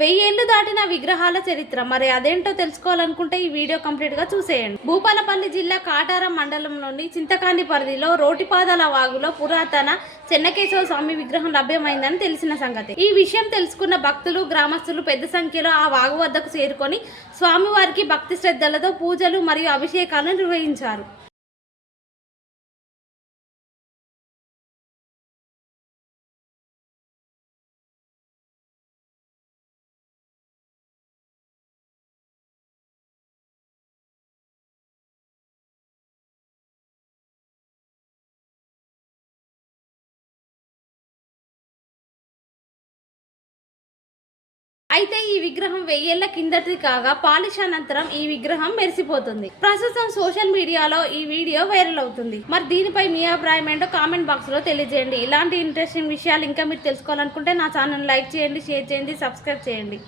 1000 ఏళ్లు దాటిన విగ్రహాల చరిత్ర మరి అదేంటో తెలుసుకోవాలనుకుంటే ఈ వీడియో కంప్లీట్ గా చూసేయండి. భూపాలపల్లి జిల్లా కాటారం మండలంలోని చింతకాండి పరిధిలో రోటిపాదాల వాగులో పురాతన చెన్నకేశవ స్వామి విగ్రహం లభ్యమైందని తెలిసిన సంగతి. ఈ విషయం తెలుసుకున్న భక్తులు గ్రామస్తులు పెద్ద సంఖ్యలో ఆ వాగు వద్దకు చేరుకొని స్వామివారికి భక్తి శ్రద్ధలతో పూజలు మరియు అభిషేకాలను నిర్వహించారు. అయితే ఈ విగ్రహం 1000 ఏళ్ల కిందటిది కాగా పాలిష్ అనంతరం ఈ విగ్రహం మెరిసిపోతుంది. ప్రస్తుతం సోషల్ మీడియాలో ఈ వీడియో వైరల్ అవుతుంది. మరి దీనిపై మీ అభిప్రాయం ఏంటో కామెంట్ బాక్స్ లో తెలియజేయండి. ఇలాంటి ఇంట్రెస్టింగ్ విషయాలు ఇంకా మీరు తెలుసుకోవాలనుకుంటే నా ఛానల్ లైక్ చేయండి, షేర్ చేయండి, సబ్స్క్రైబ్ చేయండి.